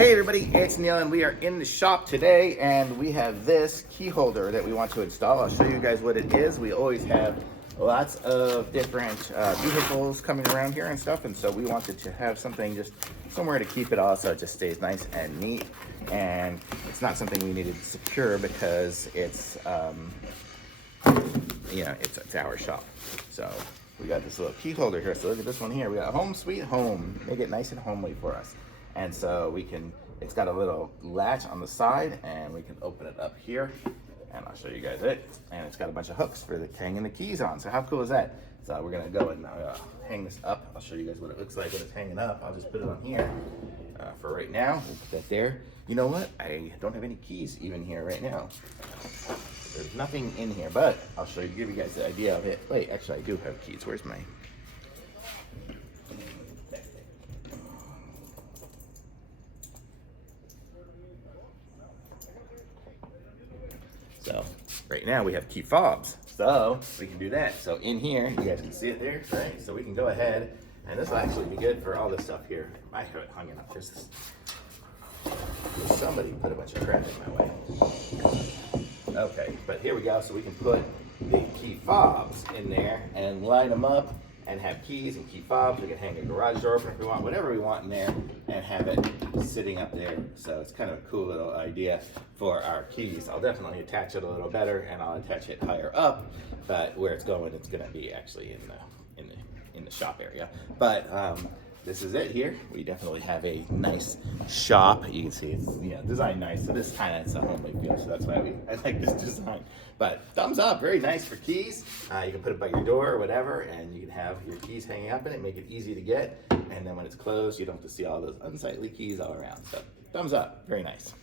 Hey everybody, it's Neil and we are in the shop today and we have this key holder that we want to install. I'll show you guys what it is. We always have lots of different vehicles coming around here and stuff, and so we wanted to have something just somewhere to keep it all so it just stays nice and neat. And it's not something we needed to secure because it's it's our shop. So we got this little key holder here. So look at this one here. We got Home Sweet Home. Make it nice and homely for us. And so it's got a little latch on the side and we can open it up here and I'll show you guys it. And it's got a bunch of hooks for hanging the keys on. So how cool is that? So we're gonna go and hang this up. I'll show you guys what it looks like when it's hanging up. I'll just put it on here for right now. We'll put that there. You know what? I don't have any keys even here right now. There's nothing in here, but I'll show you, give you guys the idea of it. Wait, actually I do have keys. Where's my... So right now we have key fobs, so we can do that. So in here, you guys can see it there, right? So we can go ahead, and this will actually be good for all this stuff here. I have it hung it up. Somebody put a bunch of crap in my way. Okay, but here we go. So we can put the key fobs in there and line them up and have keys and key fobs. We can hang a garage door if we want, whatever we want in there, and have it sitting up there. So it's kind of a cool little idea for our keys. I'll definitely attach it a little better and I'll attach it higher up, but where it's going, it's gonna be actually in the shop area. But this is it here. We definitely have a nice shop. You can see it's designed nice. So this kind of is a homely feel. So that's why I like this design. But thumbs up, very nice for keys. You can put it by your door or whatever, and you can have your keys hanging up in it, make it easy to get. And then when it's closed, you don't have to see all those unsightly keys all around. So thumbs up, very nice.